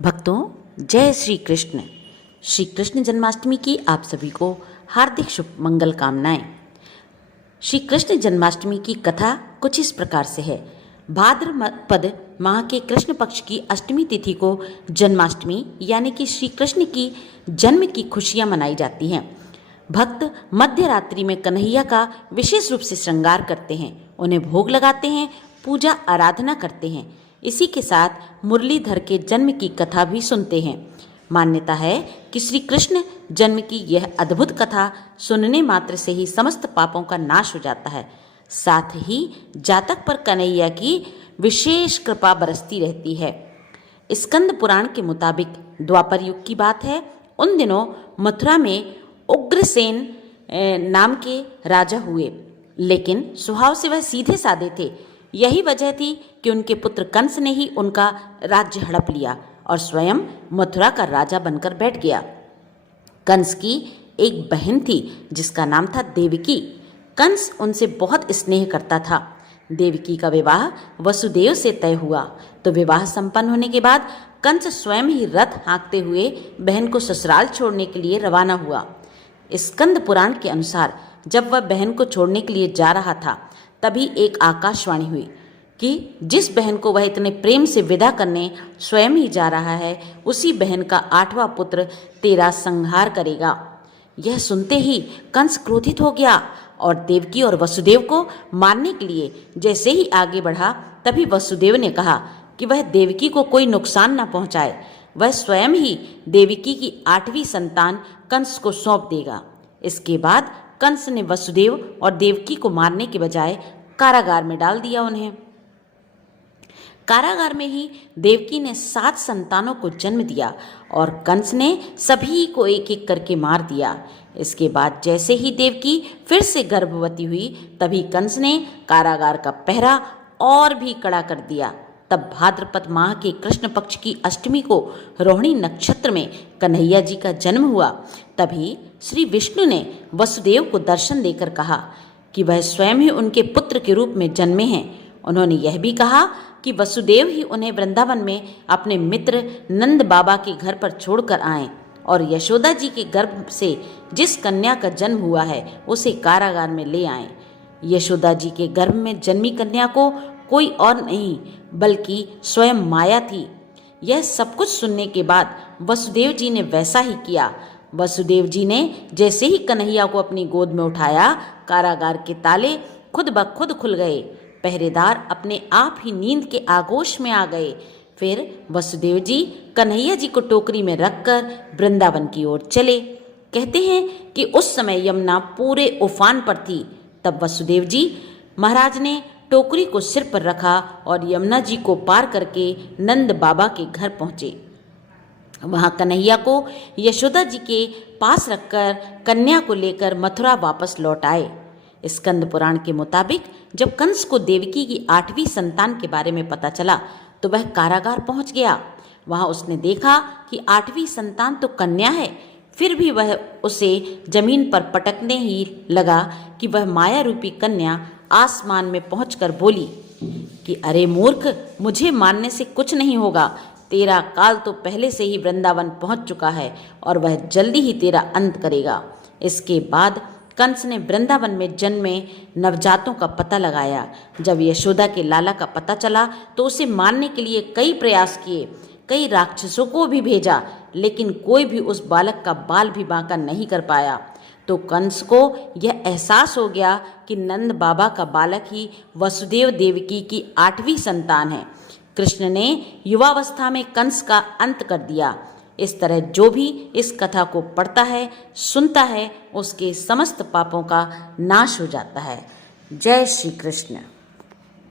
भक्तों, जय श्री कृष्ण। श्री कृष्ण जन्माष्टमी की आप सभी को हार्दिक शुभ मंगल कामनाएं। श्री कृष्ण जन्माष्टमी की कथा कुछ इस प्रकार से है। भाद्रपद माह के कृष्ण पक्ष की अष्टमी तिथि को जन्माष्टमी यानी कि श्री कृष्ण की जन्म की खुशियां मनाई जाती हैं। भक्त मध्य रात्रि में कन्हैया का विशेष रूप से श्रृंगार करते हैं, उन्हें भोग लगाते हैं, पूजा आराधना करते हैं। इसी के साथ मुरलीधर के जन्म की कथा भी सुनते हैं। मान्यता है कि श्री कृष्ण जन्म की यह अद्भुत कथा सुनने मात्र से ही समस्त पापों का नाश हो जाता है। साथ ही जातक पर कन्हैया की विशेष कृपा बरसती रहती है। स्कंद पुराण के मुताबिक द्वापर युग की बात है। उन दिनों मथुरा में उग्रसेन नाम के राजा हुए, लेकिन स्वभाव से वह सीधे साधे थे। यही वजह थी कि उनके पुत्र कंस ने ही उनका राज्य हड़प लिया और स्वयं मथुरा का राजा बनकर बैठ गया। कंस की एक बहन थी जिसका नाम था देवकी। कंस उनसे बहुत स्नेह करता था। देवकी का विवाह वसुदेव से तय हुआ तो विवाह संपन्न होने के बाद कंस स्वयं ही रथ हाँकते हुए बहन को ससुराल छोड़ने के लिए रवाना हुआ। स्कंद पुराण के अनुसार जब वह बहन को छोड़ने के लिए जा रहा था, तभी एक आकाशवाणी हुई कि जिस बहन को वह इतने प्रेम से विदा करने स्वयं ही जा रहा है, उसी बहन का 8वां पुत्र तेरा संहार करेगा। यह सुनते ही कंस क्रोधित हो गया और देवकी और वसुदेव को मारने के लिए जैसे ही आगे बढ़ा, तभी वसुदेव ने कहा कि वह देवकी को कोई नुकसान न पहुंचाए। वह स्वयं ही देवकी की 8वीं संतान कंस को सौंप देगा। इसके बाद कंस ने वसुदेव और देवकी को मारने के बजाय कारागार में डाल दिया उन्हें। कारागार में ही देवकी ने 7 संतानों को जन्म दिया और कंस ने सभी को एक एक करके मार दिया। इसके बाद जैसे ही देवकी फिर से गर्भवती हुई, तभी कंस ने कारागार का पहरा और भी कड़ा कर दिया। तब भाद्रपद माह के कृष्ण पक्ष की अष्टमी को रोहिणी नक्षत्र में कन्हैया जी का जन्म हुआ। तभी श्री विष्णु ने वसुदेव को दर्शन देकर कहा कि वह स्वयं ही उनके पुत्र के रूप में जन्मे हैं। उन्होंने यह भी कहा कि वसुदेव ही उन्हें वृंदावन में अपने मित्र नंद बाबा के घर पर छोड़कर आए और यशोदा जी के गर्भ से जिस कन्या का जन्म हुआ है उसे कारागार में ले आए। यशोदा जी के गर्भ में जन्मी कन्या को कोई और नहीं बल्कि स्वयं माया थी। यह सब कुछ सुनने के बाद वसुदेव जी ने वैसा ही किया। वसुदेव जी ने जैसे ही कन्हैया को अपनी गोद में उठाया, कारागार के ताले खुद ब खुद खुल गए। पहरेदार अपने आप ही नींद के आगोश में आ गए। फिर वसुदेव जी कन्हैया जी को टोकरी में रखकर वृंदावन की ओर चले। कहते हैं कि उस समय यमुना पूरे उफान पर थी। तब वसुदेव जी महाराज ने टोकरी को सिर पर रखा और यमुना जी को पार करके नंद बाबा के घर पहुंचे। वहां कन्हैया को यशोदा जी के पास रखकर कन्या को लेकर मथुरा वापस लौट आए। स्कंद पुराण के मुताबिक जब कंस को देवकी की 8वीं संतान के बारे में पता चला तो वह कारागार पहुंच गया। वहां उसने देखा कि 8वीं संतान तो कन्या है, फिर भी वह उसे जमीन पर पटकने ही लगा कि वह माया रूपी कन्या आसमान में पहुंचकर बोली कि अरे मूर्ख, मुझे मारने से कुछ नहीं होगा। तेरा काल तो पहले से ही वृंदावन पहुंच चुका है और वह जल्दी ही तेरा अंत करेगा। इसके बाद कंस ने वृंदावन में जन्मे नवजातों का पता लगाया। जब यशोदा के लाला का पता चला तो उसे मारने के लिए कई प्रयास किए, कई राक्षसों को भी भेजा, लेकिन कोई भी उस बालक का बाल भी बांका नहीं कर पाया। तो कंस को यह एहसास हो गया कि नंद बाबा का बालक ही वसुदेव देवकी की 8वीं संतान है। कृष्ण ने युवावस्था में कंस का अंत कर दिया। इस तरह जो भी इस कथा को पढ़ता है, सुनता है, उसके समस्त पापों का नाश हो जाता है। जय श्री कृष्ण।